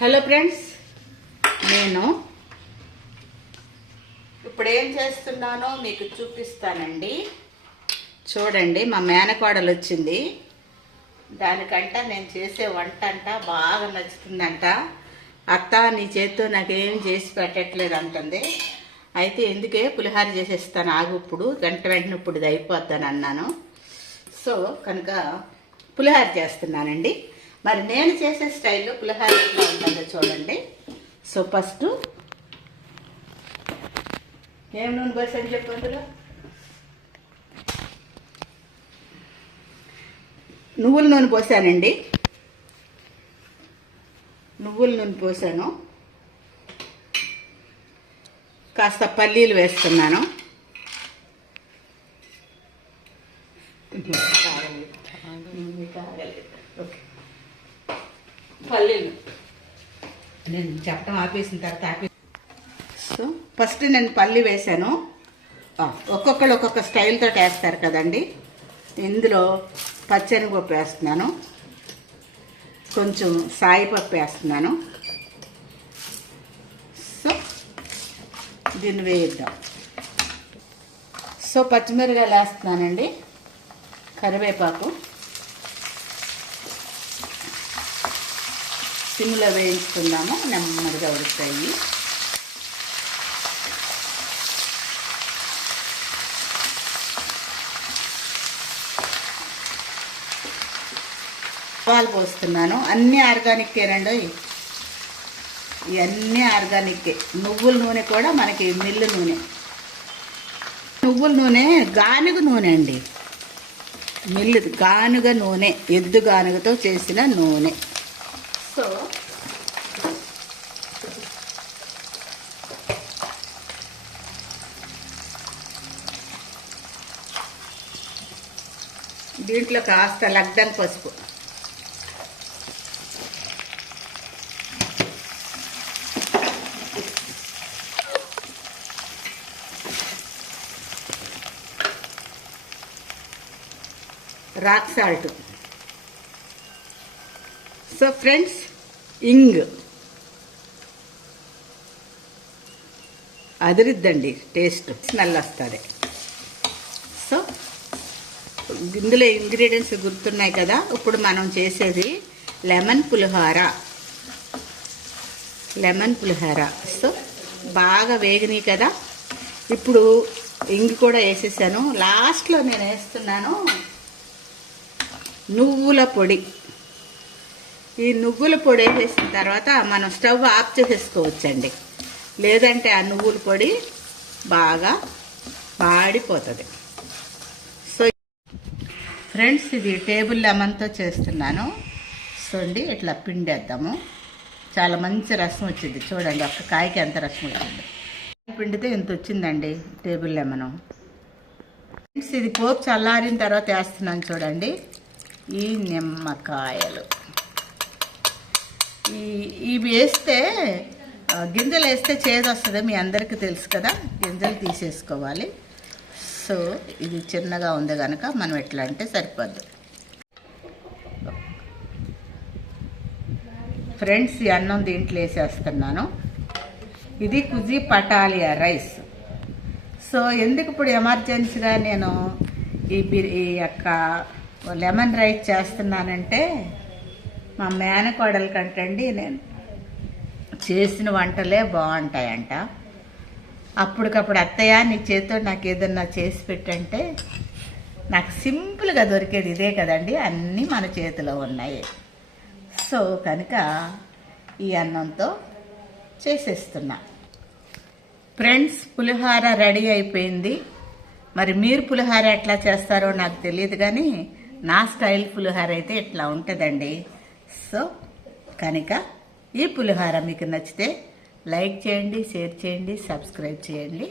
Hello friends, నేను ఇప్పుడు ఏం చేస్తున్నానో మీకు చూపిస్తానండి. చూడండి, మా మేనకోడలు వచ్చింది. దానికంట నేను చేసే వంట అంట బాగా నచ్చుతుందంట. అత్త, నీ చేత్తో నాకేం చేసి పెట్టట్లేదు అంటుంది. అయితే ఎందుకే పులిహార చేసేస్తాను, ఆగు, ఇప్పుడు గంట వెంటనే ఇప్పుడు ఇది అయిపోద్దని అన్నాను. సో కనుక పులిహార చేస్తున్నానండి. మరి నేను చేసే స్టైల్లో పులిహార ఎట్లా ఉంటుందో చూడండి. సో ఫస్ట్ ఏం నూనె పోసాను చెప్పు. అందులో నువ్వుల నూనె పోసానండి. నువ్వుల నూనె పోసాను. కాస్త పల్లీలు వేస్తున్నాను. ఓకే, పల్లీలు నేను చెప్పడం ఆపేసిన తర్వాత సో ఫస్ట్ నేను పల్లి వేసాను. ఒక్కొక్కరు ఒక్కొక్క స్టైల్తో వేస్తారు కదండి. ఇందులో పచ్చెనగపప్పు వేస్తున్నాను, కొంచెం సాయిపప్పు వేస్తున్నాను. సో దీన్ని వేయిద్దాం. సో పచ్చిమిరకాయలు వేస్తున్నానండి, కరివేపాకు సిమ్లో వేయించుకుందాము, నెమ్మదిగా ఉడుకుతాయి. పాలు పోస్తున్నాను. అన్నీ ఆర్గానిక్కేనండి, ఇవన్నీ ఆర్గానిక్కే. నువ్వుల నూనె కూడా మనకి మిల్లు నూనె. నువ్వుల నూనె గానుగ నూనె అండి, మిల్లు గానుగ నూనె, ఎద్దు గానుగతో చేసిన నూనె. సో దీంట్లో కాస్త లగ్డం పసుపు, రాక్ సాల్ట్. సో ఫ్రెండ్స్, ఇంగ్ అదిరిద్దండి, టేస్ట్ స్మెల్ వస్తుంది. సో ఇందులో ఇంగ్రీడియంట్స్ గుర్తున్నాయి కదా. ఇప్పుడు మనం చేసేది లెమన్ పులిహోర. సో బాగా వేగినాయి కదా. ఇప్పుడు ఇంగు కూడా వేసేసాను. లాస్ట్లో నేను వేస్తున్నాను నువ్వుల పొడి. ఈ నువ్వుల పొడి వేసిన తర్వాత మనం స్టవ్ ఆఫ్ చేసేసుకోవచ్చండి, లేదంటే ఆ నువ్వుల పొడి బాగా మాడిపోతుంది. సో ఫ్రెండ్స్, ఇది టేబుల్ లెమన్తో చేస్తున్నాను. సో అండి, ఇట్లా పిండేద్దాము. చాలా మంచి రసం వచ్చింది. చూడండి, ఒక్క కాయకి ఎంత రసం వచ్చింది. పిండితే ఇంత వచ్చిందండి టేబుల్ లెమను. ఫ్రెండ్స్, ఇది పోపు చల్లారిన తర్వాత వేస్తున్నాను. చూడండి, ఈ నిమ్మకాయలు ఇవి వేస్తే, గింజలు వేస్తే చేదు వస్తుంది, మీ అందరికీ తెలుసు కదా. గింజలు తీసేసుకోవాలి. సో ఇది చిన్నగా ఉంది కనుక మనం ఎట్లా అంటే సరిపోద్ది. ఫ్రెండ్స్, ఈ అన్నం దీంట్లో వేసేస్తున్నాను. ఇది కుజీ పటాలియా రైస్. సో ఎందుకు ఇప్పుడు ఎమర్జెన్సీగా నేను ఈ యొక్క లెమన్ రైస్ చేస్తున్నానంటే, మా మేనకోడల కంటండి నేను చేసిన వంటలే బాగుంటాయంట. అప్పటికప్పుడు అత్తయ్య, నీ చేతితో నాకు ఏదన్నా చేసి పెట్టంటే, నాకు సింపుల్గా దొరికేది ఇదే కదండి, అన్నీ మన చేతిలో ఉన్నాయి. సో కనుక ఈ అన్నంతో చేసేస్తున్నా. ఫ్రెండ్స్, పులిహోర రెడీ అయిపోయింది. మరి మీరు పులిహోర ఎట్లా చేస్తారో నాకు తెలియదు, కానీ నా స్టైల్ పులిహోర అయితే ఇట్లా ఉంటుందండి. సో కనుక ఈ పులిహోర మీకు నచ్చితే లైక్ చేయండి, షేర్ చేయండి, సబ్స్క్రైబ్ చేయండి,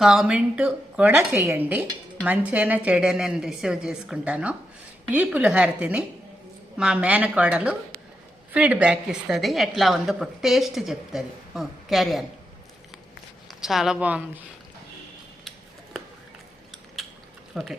కామెంట్ కూడా చేయండి. మంచైనా చెడైనా నేను రిసీవ్ చేసుకుంటాను. ఈ పులిహోర తిని మా మేనకోడలు ఫీడ్బ్యాక్ ఇస్తుంది, ఎట్లా ఉందో టేస్ట్ చెప్తుంది. Carry on. చాలా బాగుంది. ఓకే.